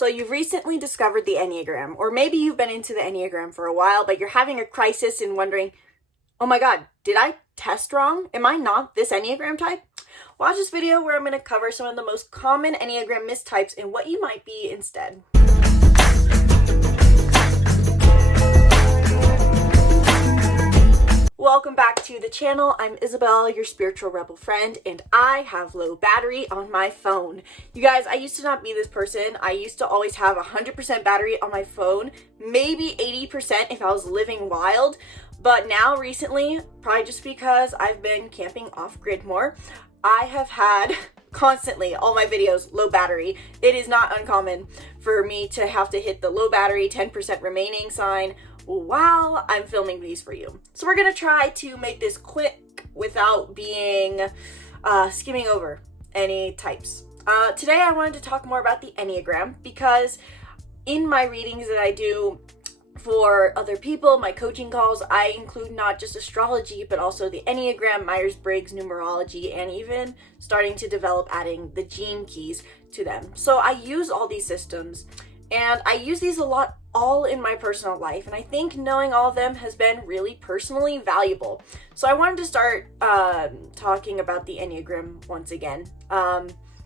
So you've recently discovered the Enneagram, or maybe you've been into the Enneagram for a while, but you're having a crisis and wondering, oh my god, did I test wrong? Am I not this Enneagram type? Watch this video where I'm going to cover some of the most common Enneagram mistypes and what you might be instead. Welcome back to the channel. I'm Isabelle, your spiritual rebel friend, and I have low battery on my phone. You guys, I used to not be this person. I used to always have 100% battery on my phone, maybe 80% if I was living wild. But now recently, probably just because I've been camping off-grid more, I have had constantly all my videos low battery. It is not uncommon for me to have to hit the low battery 10% remaining sign while I'm filming these for you. So we're gonna try to make this quick without being skimming over any types. Today I wanted to talk more about the Enneagram because in my readings that I do for other people, my coaching calls, I include not just astrology, but also the Enneagram, Myers-Briggs, numerology, and even starting to develop adding the gene keys to them. So I use all these systems, and I use these a lot all in my personal life, and I think knowing all of them has been really personally valuable. So I wanted to start talking about the Enneagram once again,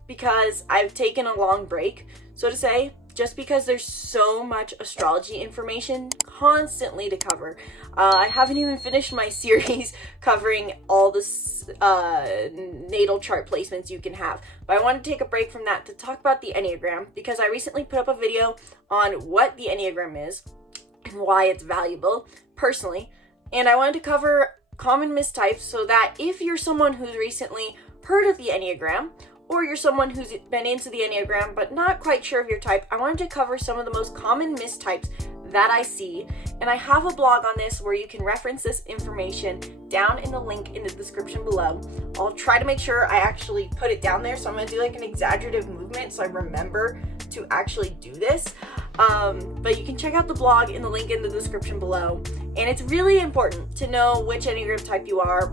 because I've taken a long break, so to say, just because there's so much astrology information constantly to cover. I haven't even finished my series covering all the natal chart placements you can have. But I wanted to take a break from that to talk about the Enneagram because I recently put up a video on what the Enneagram is and why it's valuable personally. And I wanted to cover common mistypes so that if you're someone who's recently heard of the Enneagram, or you're someone who's been into the Enneagram but not quite sure of your type, I wanted to cover some of the most common mistypes that I see. And I have a blog on this where you can reference this information down in the link in the description below. I'll try to make sure I actually put it down there, so I'm going to do like an exaggerative movement so I remember to actually do this. But you can check out the blog in the link in the description below. And it's really important to know which Enneagram type you are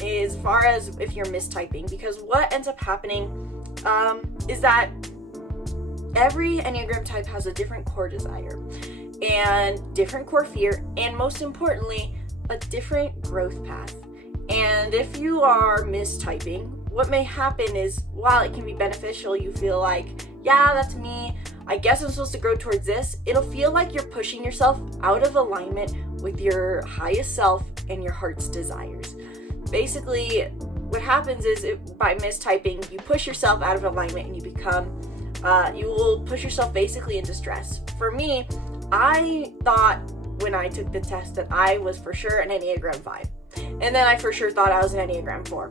as far as if you're mistyping, because what ends up happening is that every Enneagram type has a different core desire and different core fear, and most importantly, a different growth path. And if you are mistyping, what may happen is, while it can be beneficial, you feel like, yeah, that's me, I guess I'm supposed to grow towards this, it'll feel like you're pushing yourself out of alignment with your highest self and your heart's desires. Basically, what happens is by mistyping, you push yourself out of alignment and you become, you will push yourself basically into stress. For me, I thought when I took the test that I was for sure an Enneagram 5. And then I for sure thought I was an Enneagram 4.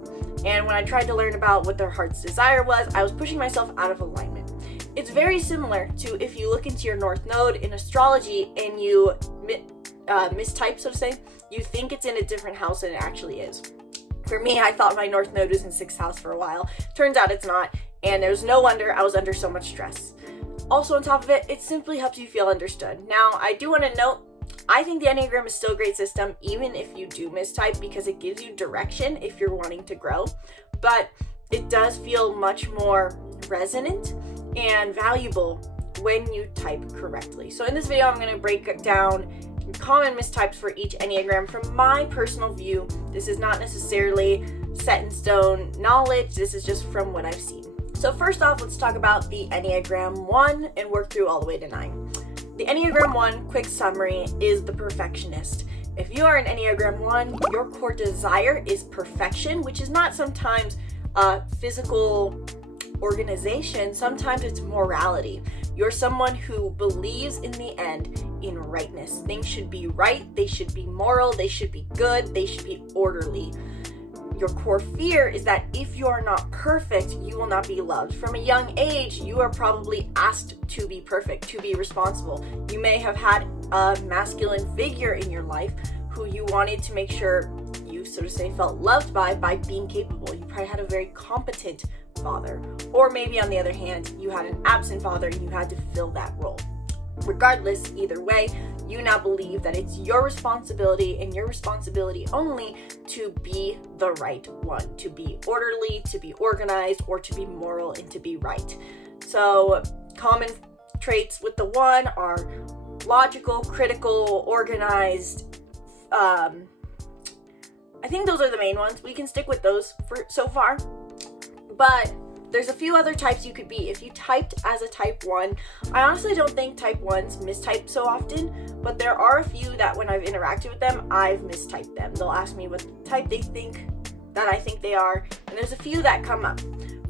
And when I tried to learn about what their heart's desire was, I was pushing myself out of alignment. It's very similar to if you look into your North Node in astrology and you mistype, so to say, you think it's in a different house than it actually is. For me, I thought my North Node was in 6th house for a while. Turns out it's not, and there's no wonder I was under so much stress. Also on top of it, it simply helps you feel understood. Now, I do want to note, I think the Enneagram is still a great system, even if you do mistype, because it gives you direction if you're wanting to grow, but it does feel much more resonant and valuable when you type correctly. So in this video, I'm going to break down common mistypes for each Enneagram from my personal view. This is not necessarily set in stone knowledge. This is just from what I've seen. So first off, let's talk about the Enneagram 1 and work through all the way to 9. The Enneagram 1, quick summary, is the perfectionist. If you are an Enneagram 1, your core desire is perfection, which is not sometimes physical organization. Sometimes it's morality. You're someone who believes in the end in rightness. Things should be right, they should be moral, they should be good, they should be orderly. Your core fear is that if you are not perfect, you will not be loved. From a young age, you are probably asked to be perfect, to be responsible. You may have had a masculine figure in your life who you wanted to make sure you, so to say, felt loved by being capable. You probably had a very competent father. Or maybe on the other hand, you had an absent father and you had to fill that role. Regardless, either way, you now believe that it's your responsibility and your responsibility only to be the right one, to be orderly, to be organized, or to be moral and to be right. So common traits with the 1 are logical, critical, organized. I think those are the main ones. We can stick with those for so far. But there's a few other types you could be. If you typed as a type 1, I honestly don't think type 1s mistype so often, but there are a few that when I've interacted with them, I've mistyped them. They'll ask me what type they think that I think they are, and there's a few that come up.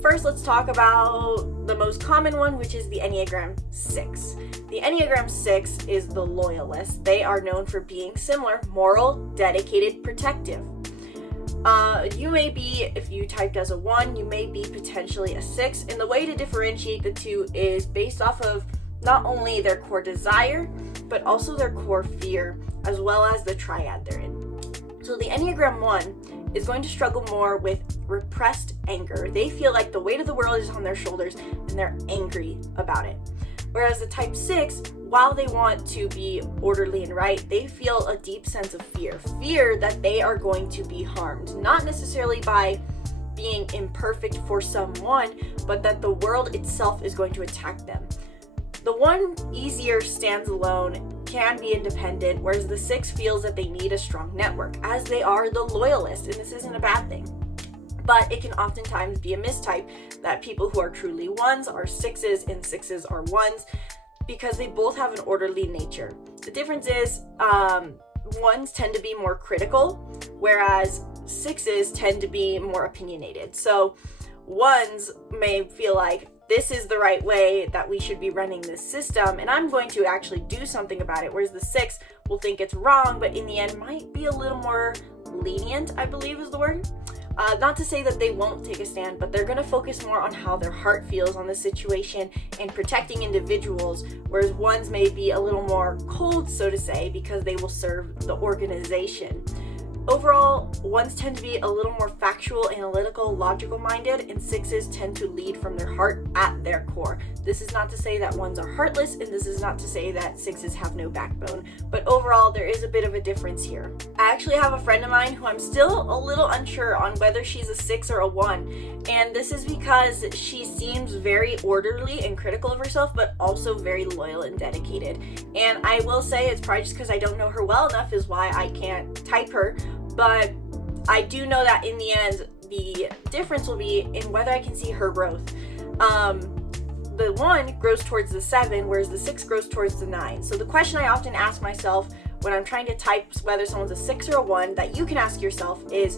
First, let's talk about the most common one, which is the Enneagram 6. The Enneagram 6 is the loyalist. They are known for being similar, moral, dedicated, protective. You may be, if you typed as a 1, you may be potentially a 6, and the way to differentiate the two is based off of not only their core desire, but also their core fear, as well as the triad they're in. So the Enneagram 1 is going to struggle more with repressed anger. They feel like the weight of the world is on their shoulders and they're angry about it. Whereas the type 6, while they want to be orderly and right, they feel a deep sense of fear. Fear that they are going to be harmed, not necessarily by being imperfect for someone, but that the world itself is going to attack them. The 1 easier stands alone, can be independent, whereas the 6 feels that they need a strong network, as they are the loyalist, and this isn't a bad thing. But it can oftentimes be a mistype that people who are truly 1s are 6s and 6s are 1s, because they both have an orderly nature. The difference is 1s tend to be more critical, whereas 6s tend to be more opinionated. So 1s may feel like this is the right way that we should be running this system, and I'm going to actually do something about it, whereas the 6 will think it's wrong, but in the end might be a little more lenient, I believe is the word. Not to say that they won't take a stand, but they're going to focus more on how their heart feels on the situation and protecting individuals, whereas 1s may be a little more cold, so to say, because they will serve the organization. Overall, 1s tend to be a little more factual, analytical, logical minded, and 6s tend to lead from their heart at their core. This is not to say that 1s are heartless, and this is not to say that 6s have no backbone, but overall there is a bit of a difference here. I actually have a friend of mine who I'm still a little unsure on whether she's a 6 or a 1, and this is because she seems very orderly and critical of herself, but also very loyal and dedicated. And I will say it's probably just because I don't know her well enough is why I can't type her. But I do know that in the end, the difference will be in whether I can see her growth. The 1 grows towards the 7, whereas the 6 grows towards the 9. So the question I often ask myself when I'm trying to type whether someone's a 6 or a 1 that you can ask yourself is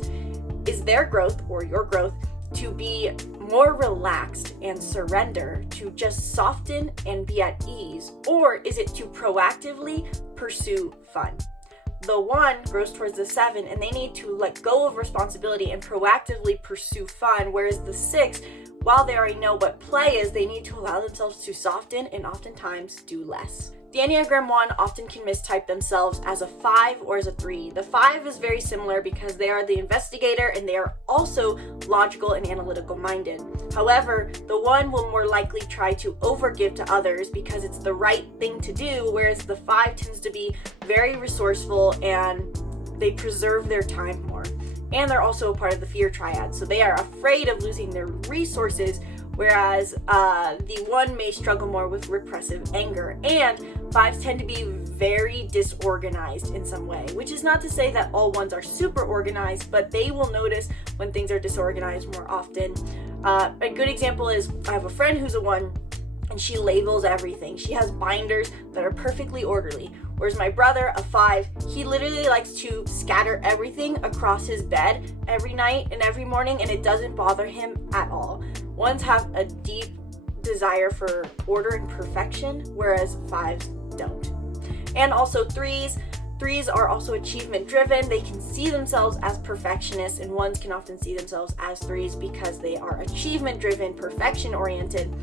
their growth or your growth to be more relaxed and surrender, to just soften and be at ease, or is it to proactively pursue fun? The 1 grows towards the 7 and they need to let go of responsibility and proactively pursue fun, whereas the 6, while they already know what play is, they need to allow themselves to soften and oftentimes do less. The Enneagram 1 often can mistype themselves as a 5 or as a 3. The 5 is very similar because they are the investigator and they are also logical and analytical minded. However, the 1 will more likely try to overgive to others because it's the right thing to do, whereas the 5 tends to be very resourceful and they preserve their time more. And they're also a part of the fear triad, so they are afraid of losing their resources, whereas the 1 may struggle more with repressive anger. And 5s tend to be very disorganized in some way, which is not to say that all 1s are super organized, but they will notice when things are disorganized more often. A good example is I have a friend who's a 1 and she labels everything. She has binders that are perfectly orderly. Whereas my brother, a 5, he literally likes to scatter everything across his bed every night and every morning, and it doesn't bother him at all. 1s have a deep desire for order and perfection, whereas 5s don't. And also 3s. 3s are also achievement driven. They can see themselves as perfectionists, and 1s can often see themselves as 3s because they are achievement driven, perfection oriented.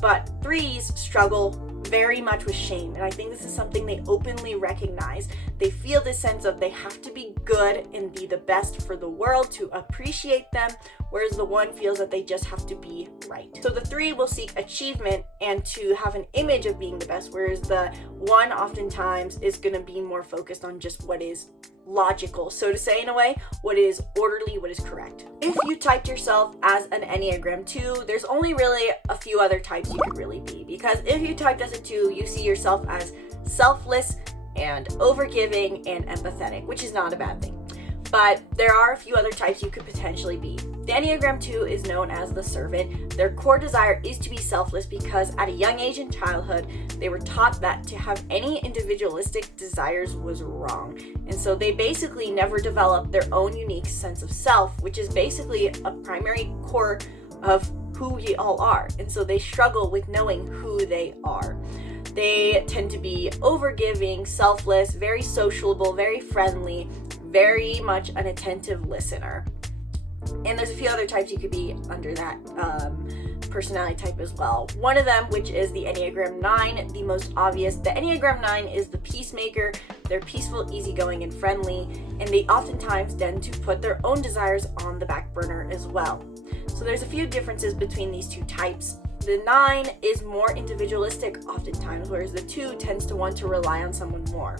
But 3s struggle very much with shame, and I think this is something they openly recognize. They feel this sense of they have to be good and be the best for the world to appreciate them, whereas the 1 feels that they just have to be right. So the 3 will seek achievement and to have an image of being the best, whereas the 1 oftentimes is going to be more focused on just what is logical, so to say, in a way, what is orderly, what is correct. If you typed yourself as an Enneagram 2, there's only really a few other types you could really be, because if you typed as a 2, you see yourself as selfless and overgiving and empathetic, which is not a bad thing. But there are a few other types you could potentially be. The Enneagram 2 is known as the servant. Their core desire is to be selfless because at a young age in childhood, they were taught that to have any individualistic desires was wrong. And so they basically never developed their own unique sense of self, which is basically a primary core of who we all are. And so they struggle with knowing who they are. They tend to be overgiving, selfless, very sociable, very friendly, very much an attentive listener. And there's a few other types you could be under that personality type as well. One of them, which is the Enneagram 9, the most obvious. The Enneagram 9 is the peacemaker. They're peaceful, easygoing, and friendly, and they oftentimes tend to put their own desires on the back burner as well. So there's a few differences between these two types. The 9 is more individualistic oftentimes, whereas the 2 tends to want to rely on someone more.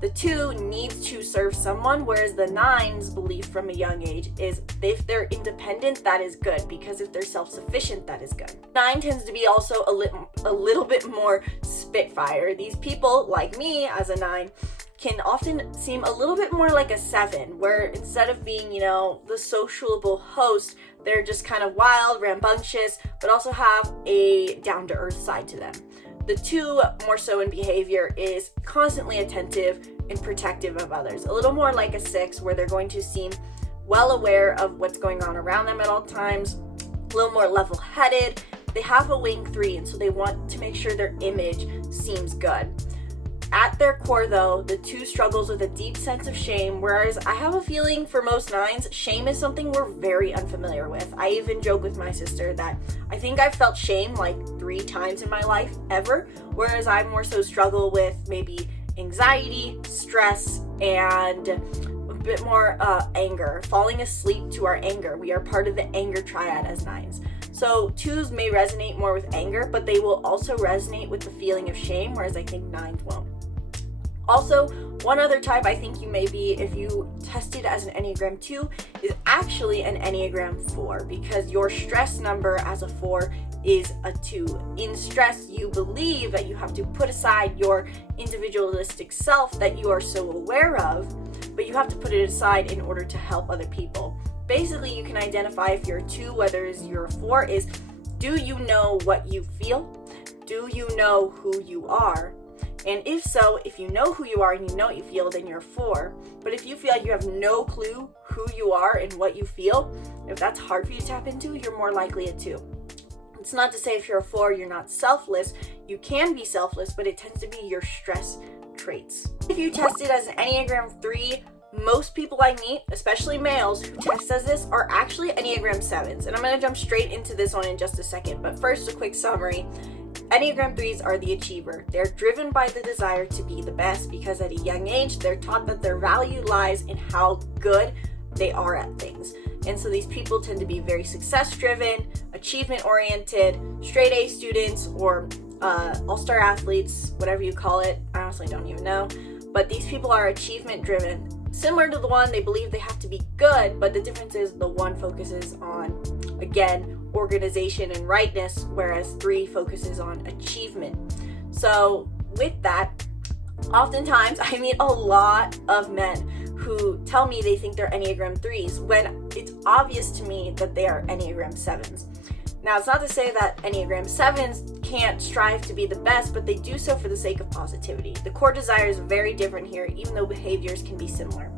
The 2 needs to serve someone, whereas the 9's belief from a young age is if they're independent, that is good, because if they're self-sufficient, that is good. 9 tends to be also a little bit more spitfire. These people, like me as a 9, can often seem a little bit more like a 7, where instead of being, the sociable host, they're just kind of wild, rambunctious, but also have a down-to-earth side to them. The 2, more so in behavior, is constantly attentive and protective of others. A little more like a 6, where they're going to seem well aware of what's going on around them at all times, a little more level-headed. They have a wing 3, and so they want to make sure their image seems good. At their core, though, the 2 struggles with a deep sense of shame, whereas I have a feeling for most 9s, shame is something we're very unfamiliar with. I even joke with my sister that I think I've felt shame like 3 times in my life ever, whereas I more so struggle with maybe anxiety, stress, and a bit more anger, falling asleep to our anger. We are part of the anger triad as 9s. So 2s may resonate more with anger, but they will also resonate with the feeling of shame, whereas I think 9s won't. Also, one other type I think you may be if you tested as an Enneagram 2 is actually an Enneagram 4, because your stress number as a 4 is a 2. In stress, you believe that you have to put aside your individualistic self that you are so aware of, but you have to put it aside in order to help other people. Basically, you can identify if you're a 2, whether you're a 4, is do you know what you feel? Do you know who you are? And if so, if you know who you are and you know what you feel, then you're a 4. But if you feel like you have no clue who you are and what you feel, if that's hard for you to tap into, you're more likely a 2. It's not to say if you're a 4, you're not selfless. You can be selfless, but it tends to be your stress traits. If you tested as an Enneagram 3, most people I meet, especially males who test as this, are actually Enneagram 7s. And I'm going to jump straight into this one in just a second. But first, a quick summary. Enneagram 3s are the achiever. They're driven by the desire to be the best because at a young age, they're taught that their value lies in how good they are at things. And so these people tend to be very success-driven, achievement-oriented, straight-A students, or all-star athletes, whatever you call it. I honestly don't even know. But these people are achievement-driven. Similar to the one, they believe they have to be good, but the difference is the one focuses on, again, organization and rightness, whereas 3 focuses on achievement. So with that, oftentimes I meet a lot of men who tell me they think they're Enneagram 3s when it's obvious to me that they are Enneagram 7s. Now, it's not to say that Enneagram 7s can't strive to be the best, but they do so for the sake of positivity. The core desire is very different here, even though behaviors can be similar.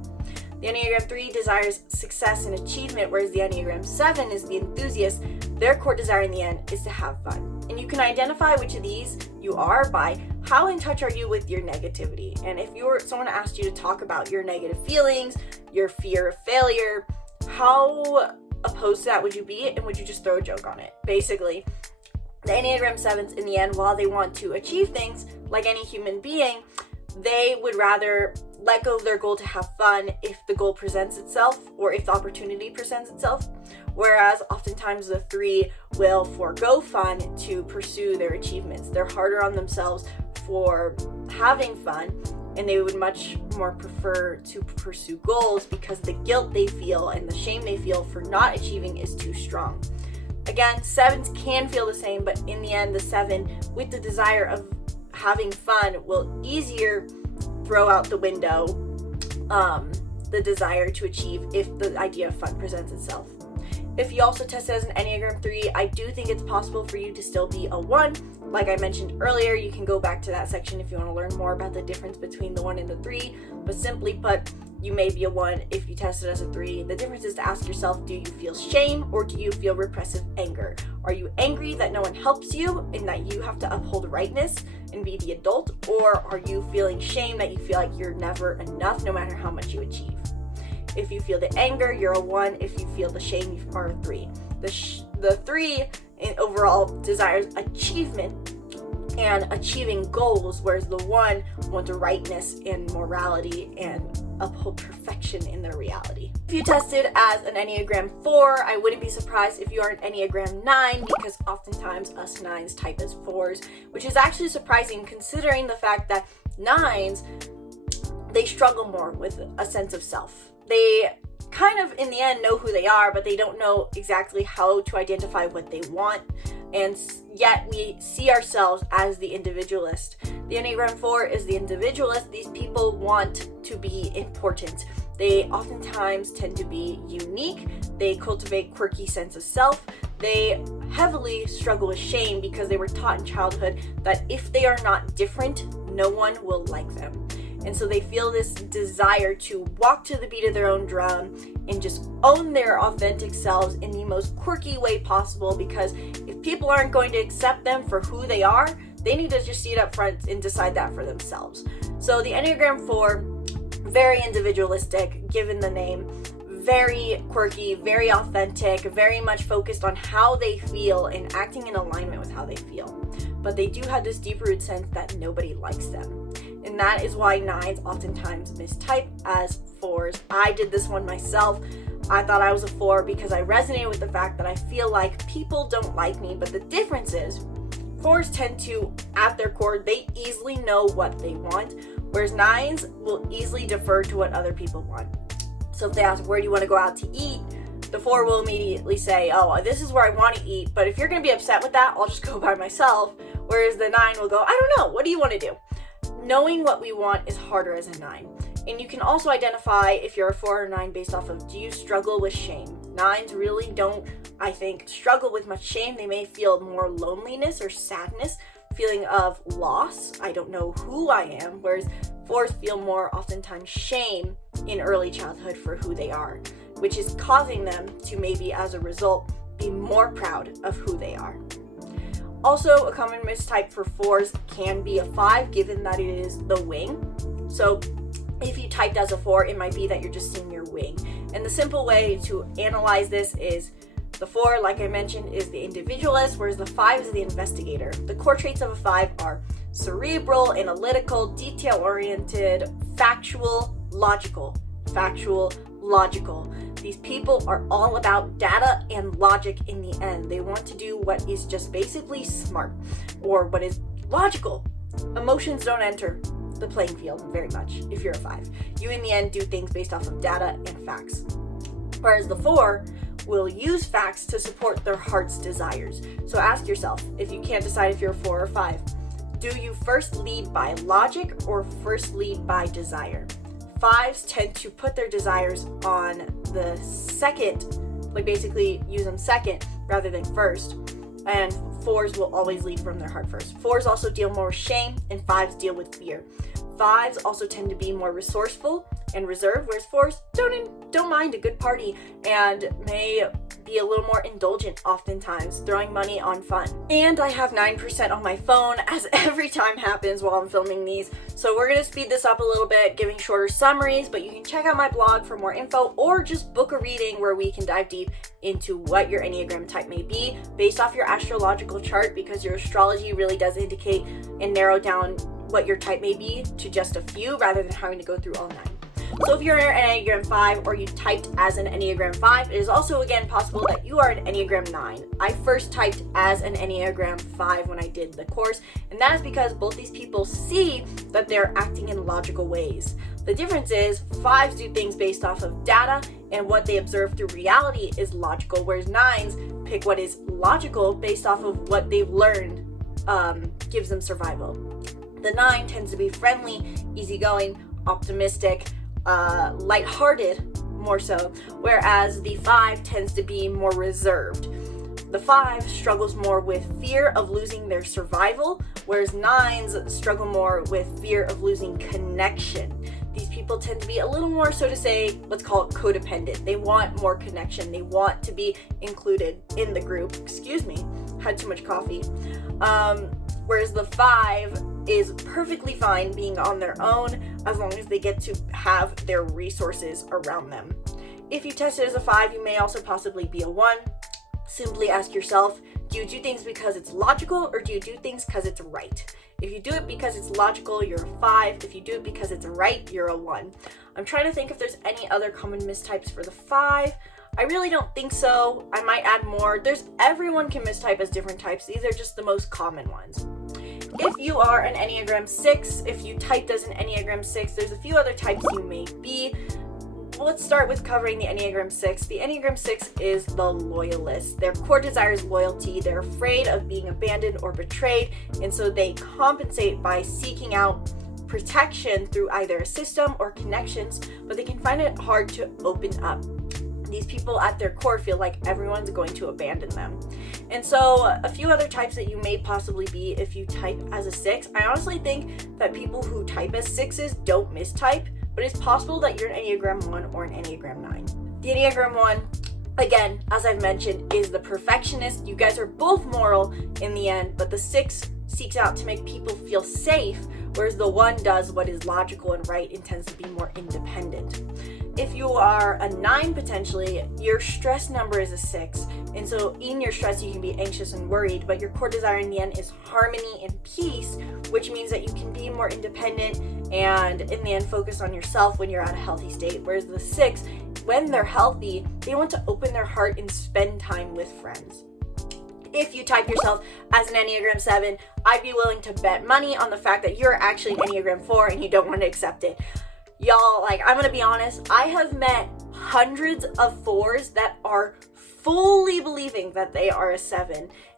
The Enneagram 3 desires success and achievement, whereas the Enneagram 7 is the enthusiast. Their core desire in the end is to have fun. And you can identify which of these you are by how in touch are you with your negativity. And if someone asked you to talk about your negative feelings, your fear of failure, how opposed to that would you be, and would you just throw a joke on it? Basically, the Enneagram 7s in the end, while they want to achieve things like any human being, they would rather let go of their goal to have fun if the goal presents itself or if the opportunity presents itself. Whereas oftentimes the 3 will forego fun to pursue their achievements. They're harder on themselves for having fun, and they would much more prefer to pursue goals because the guilt they feel and the shame they feel for not achieving is too strong. Again, 7s can feel the same, but in the end, the 7 with the desire of having fun will easier throw out the window the desire to achieve if the idea of fun presents itself. If you also tested as an Enneagram 3, I do think it's possible for you to still be a 1. Like I mentioned earlier, you can go back to that section if you want to learn more about the difference between the 1 and the 3, but simply put, you may be a 1 if you tested as a 3. The difference is to ask yourself, do you feel shame or do you feel repressive anger? Are you angry that no one helps you and that you have to uphold rightness and be the adult? Or are you feeling shame that you feel like you're never enough no matter how much you achieve? If you feel the anger, you're a 1. If you feel the shame, you are a 3. The 3 in overall desires achievement and achieving goals, whereas the 1 wants rightness and morality and uphold perfection in their reality. If you tested as an Enneagram 4, I wouldn't be surprised if you are an Enneagram 9, because oftentimes us 9s type as 4s, which is actually surprising considering the fact that 9s, they struggle more with a sense of self. They kind of, in the end, know who they are, but they don't know exactly how to identify what they want, and yet we see ourselves as the individualist. The Enneagram 4 is the individualist. These people want to be important. They oftentimes tend to be unique. They cultivate quirky sense of self. They heavily struggle with shame because they were taught in childhood that if they are not different, no one will like them. And so they feel this desire to walk to the beat of their own drum and just own their authentic selves in the most quirky way possible, because if people aren't going to accept them for who they are, they need to just see it up front and decide that for themselves. So the Enneagram 4, very individualistic, given the name, very quirky, very authentic, very much focused on how they feel and acting in alignment with how they feel. But they do have this deep-rooted sense that nobody likes them. And that is why 9s oftentimes mistype as 4s. I did this one myself. I thought I was a 4 because I resonated with the fact that I feel like people don't like me. But the difference is 4s tend to, at their core, they easily know what they want, whereas 9s will easily defer to what other people want. So if they ask, where do you want to go out to eat? The 4 will immediately say, oh, this is where I want to eat, but if you're going to be upset with that, I'll just go by myself. Whereas the 9 will go, I don't know, what do you want to do? Knowing what we want is harder as a 9. And you can also identify if you're a 4 or 9 based off of, do you struggle with shame? 9s really don't, I think, struggle with much shame. They may feel more loneliness or sadness, feeling of loss. I don't know who I am. Whereas 4s feel more oftentimes shame in early childhood for who they are, which is causing them to maybe as a result be more proud of who they are. Also, a common mistype for 4s can be a 5, given that it is the wing. So if you typed as a 4, it might be that you're just seeing your wing. And the simple way to analyze this is the 4, like I mentioned, is the individualist, whereas the 5 is the investigator. The core traits of a 5 are cerebral, analytical, detail-oriented, factual, logical. Factual, logical. These people are all about data and logic in the end. They want to do what is just basically smart or what is logical. Emotions don't enter the playing field very much if you're a 5. You in the end do things based off of data and facts. Whereas the 4 will use facts to support their heart's desires. So ask yourself, if you can't decide if you're a 4 or 5, do you first lead by logic or first lead by desire? 5s tend to put their desires on the second, like basically use them second rather than first. And 4s will always lead from their heart first. 4s also deal more with shame, and 5s deal with fear. 5s also tend to be more resourceful and reserved, whereas 4s don't mind a good party and may be a little more indulgent oftentimes, throwing money on fun. And I have 9% on my phone, as every time happens while I'm filming these. So we're gonna speed this up a little bit, giving shorter summaries, but you can check out my blog for more info, or just book a reading where we can dive deep into what your Enneagram type may be based off your astrological chart, because your astrology really does indicate and narrow down what your type may be to just a few rather than having to go through all 9. So if you're an Enneagram 5 or you typed as an Enneagram 5, it is also again possible that you are an Enneagram 9. I first typed as an Enneagram 5 when I did the course, and that is because both these people see that they're acting in logical ways. The difference is 5s do things based off of data, and what they observe through reality is logical, whereas 9s pick what is logical based off of what they've learned gives them survival. The 9 tends to be friendly, easygoing, optimistic, lighthearted more so, whereas the 5 tends to be more reserved. The 5 struggles more with fear of losing their survival, whereas 9s struggle more with fear of losing connection. These people tend to be a little more, so to say, let's call it codependent. They want more connection. They want to be included in the group. Excuse me, had too much coffee. Whereas the 5 is perfectly fine being on their own as long as they get to have their resources around them. If you tested as a 5, you may also possibly be a 1. Simply ask yourself, do you do things because it's logical, or do you do things because it's right? If you do it because it's logical, you're a 5. If you do it because it's right, you're a 1. I'm trying to think if there's any other common mistypes for the 5. I really don't think so. I might add more. Everyone can mistype as different types. These are just the most common ones. If you are an Enneagram 6, if you typed as an Enneagram 6, there's a few other types you may be. Let's start with covering the Enneagram 6. The Enneagram 6 is the loyalist. Their core desire is loyalty. They're afraid of being abandoned or betrayed, and so they compensate by seeking out protection through either a system or connections, but they can find it hard to open up. These people at their core feel like everyone's going to abandon them. And so a few other types that you may possibly be if you type as a 6. I honestly think that people who type as 6s don't mistype, but it's possible that you're an Enneagram 1 or an Enneagram 9. The Enneagram 1, again, as I've mentioned, is the perfectionist. You guys are both moral in the end, but the 6 seeks out to make people feel safe, whereas the 1 does what is logical and right and tends to be more independent. If you are a 9 potentially, your stress number is a 6, and so in your stress you can be anxious and worried, but your core desire in the end is harmony and peace, which means that you can be more independent and in the end focus on yourself when you're at a healthy state. Whereas the 6, when they're healthy, they want to open their heart and spend time with friends. If you type yourself as an Enneagram 7, I'd be willing to bet money on the fact that you're actually an Enneagram 4 and you don't want to accept it. Y'all, I'm gonna be honest, I have met hundreds of 4s that are fully believing that they are a 7,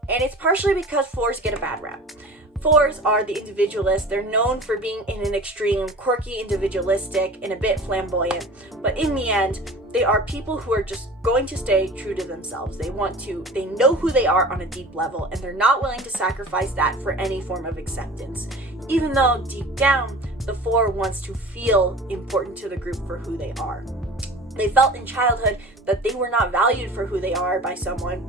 and it's partially because 4s get a bad rap. 4s are the individualists. They're known for being in an extreme, quirky, individualistic, and a bit flamboyant, but in the end, they are people who are just going to stay true to themselves. They know who they are on a deep level, and they're not willing to sacrifice that for any form of acceptance, even though deep down, the 4 wants to feel important to the group for who they are. They felt in childhood that they were not valued for who they are by someone.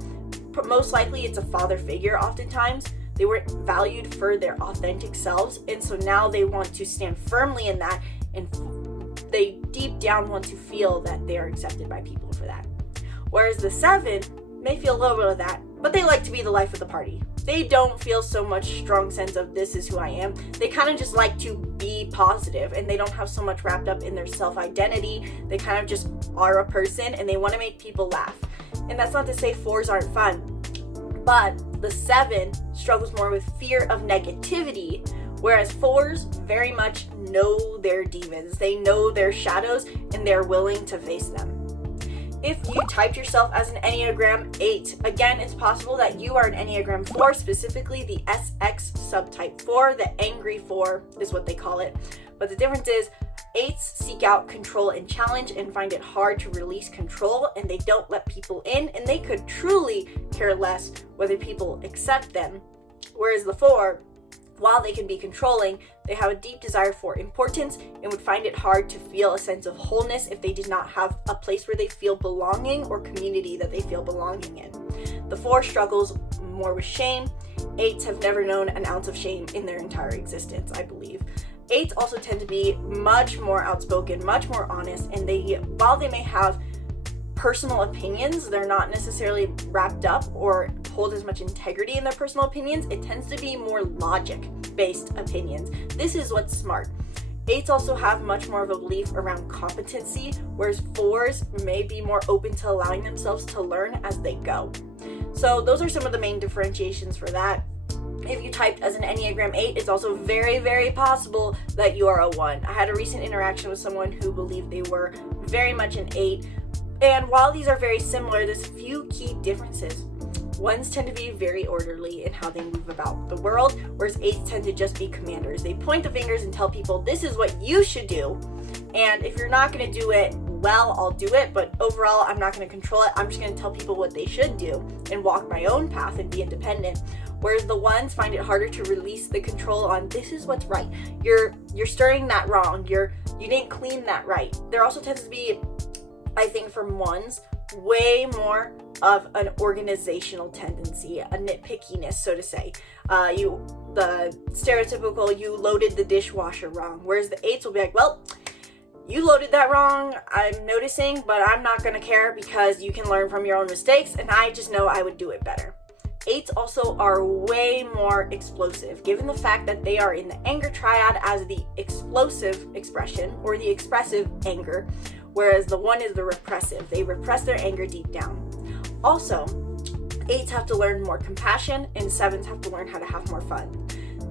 Most likely it's a father figure oftentimes. They weren't valued for their authentic selves, and so now they want to stand firmly in that, and they deep down want to feel that they are accepted by people for that. Whereas the 7 may feel a little bit of that, but they like to be the life of the party. They don't feel so much strong sense of this is who I am. They kind of just like to be positive, and they don't have so much wrapped up in their self-identity. They kind of just are a person, and they want to make people laugh. And that's not to say 4s aren't fun, but the 7 struggles more with fear of negativity, whereas 4s very much know their demons. They know their shadows, and they're willing to face them. If you typed yourself as an Enneagram 8, again, it's possible that you are an Enneagram 4, specifically the SX subtype 4, the angry 4 is what they call it. But the difference is 8s seek out control and challenge and find it hard to release control, and they don't let people in, and they could truly care less whether people accept them. Whereas the 4, while they can be controlling, they have a deep desire for importance and would find it hard to feel a sense of wholeness if they did not have a place where they feel belonging or community that they feel belonging in. The 4 struggles more with shame. 8s have never known an ounce of shame in their entire existence, I believe. 8s also tend to be much more outspoken, much more honest, and while they may have personal opinions, they're not necessarily wrapped up or hold as much integrity in their personal opinions. It tends to be more logic-based opinions. This is what's smart. 8s also have much more of a belief around competency, whereas 4s may be more open to allowing themselves to learn as they go. So those are some of the main differentiations for that. If you typed as an Enneagram 8, it's also very, very possible that you are a 1. I had a recent interaction with someone who believed they were very much an 8, and while these are very similar, there's a few key differences. Ones tend to be very orderly in how they move about the world, whereas 8s tend to just be commanders. They point the fingers and tell people, this is what you should do, and if you're not going to do it, well, I'll do it, but overall, I'm not going to control it. I'm just going to tell people what they should do and walk my own path and be independent. Whereas the ones find it harder to release the control on, this is what's right. You're stirring that wrong. You didn't clean that right. There also tends to be, I think, from ones, way more of an organizational tendency, a nitpickiness, so to say. The stereotypical, you loaded the dishwasher wrong. Whereas the 8s will be like, well, you loaded that wrong, I'm noticing, but I'm not going to care because you can learn from your own mistakes, and I just know I would do it better. 8s also are way more explosive, given the fact that they are in the anger triad as the explosive expression, or the expressive anger, whereas the 1 is the repressive. They repress their anger deep down. Also, 8s have to learn more compassion, and 7s have to learn how to have more fun.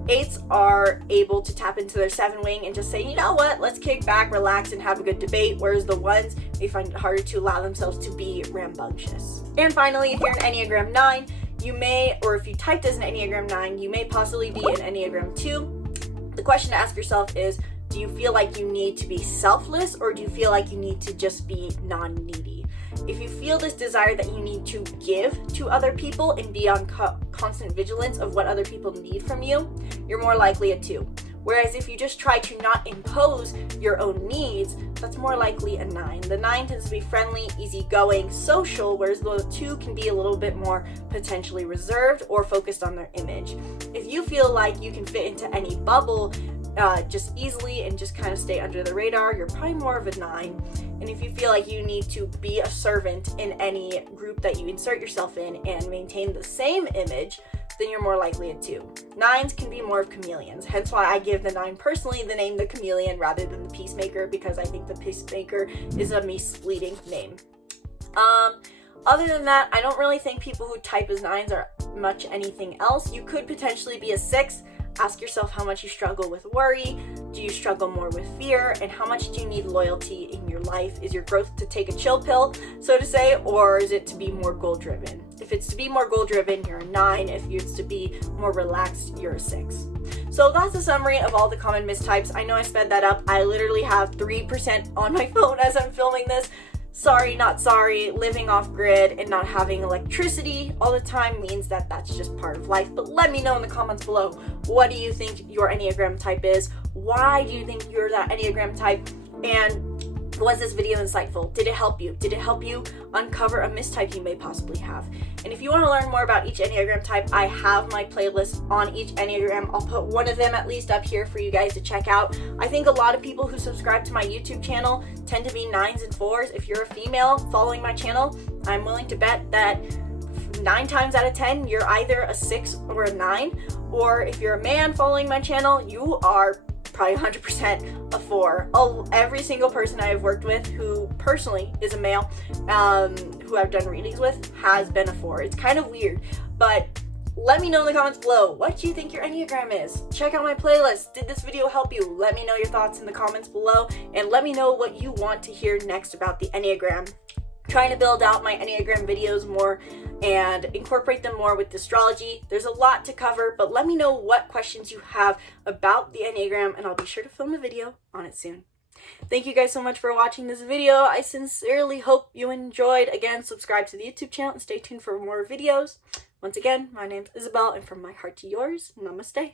8s are able to tap into their 7 wing and just say, you know what, let's kick back, relax, and have a good debate, whereas the 1s, they find it harder to allow themselves to be rambunctious. And finally, if you're an Enneagram 9, you may, or if you typed as an Enneagram 9, you may possibly be an Enneagram 2. The question to ask yourself is, do you feel like you need to be selfless, or do you feel like you need to just be non-needy? If you feel this desire that you need to give to other people and be on constant vigilance of what other people need from you, you're more likely a 2. Whereas if you just try to not impose your own needs, that's more likely a 9. The 9 tends to be friendly, easygoing, social, whereas the 2 can be a little bit more potentially reserved or focused on their image. If you feel like you can fit into any bubble just easily and just kind of stay under the radar, you're probably more of a 9. And if you feel like you need to be a servant in any group that you insert yourself in and maintain the same image, then you're more likely a 2. 9s can be more of chameleons, hence why I give the 9 personally the name the chameleon rather than the peacemaker, because I think the peacemaker is a misleading name. Other than that, I don't really think people who type as 9s are much anything else. You could potentially be a 6. Ask yourself how much you struggle with worry. Do you struggle more with fear? And how much do you need loyalty in your life? Is your growth to take a chill pill, so to say, or is it to be more goal-driven? If it's to be more goal-driven, you're a 9. If it's to be more relaxed, you're a 6. So that's a summary of all the common mistypes. I know I sped that up. I literally have 3% on my phone as I'm filming this. Sorry, not sorry. Living off grid and not having electricity all the time means that that's just part of life. But let me know in the comments below, what do you think your Enneagram type is? Why do you think you're that Enneagram type? And was this video insightful? Did it help you? Did it help you uncover a mistype you may possibly have? And if you want to learn more about each Enneagram type, I have my playlist on each Enneagram. I'll put one of them at least up here for you guys to check out. I think a lot of people who subscribe to my YouTube channel tend to be 9s and 4s. If you're a female following my channel, I'm willing to bet that 9 times out of 10, you're either a 6 or a 9. Or if you're a man following my channel, you are probably 100% a 4. Every single person I have worked with who personally is a male, who I've done readings with, has been a 4. It's kind of weird, but let me know in the comments below, what do you think your Enneagram is? Check out my playlist. Did this video help you? Let me know your thoughts in the comments below, and let me know what you want to hear next about the Enneagram. Trying to build out my Enneagram videos more and incorporate them more with astrology. There's a lot to cover, but let me know what questions you have about the Enneagram, and I'll be sure to film a video on it soon. Thank you guys so much for watching this video. I sincerely hope you enjoyed. Again, subscribe to the YouTube channel and stay tuned for more videos. Once again, my name's Isabelle, and from my heart to yours, namaste.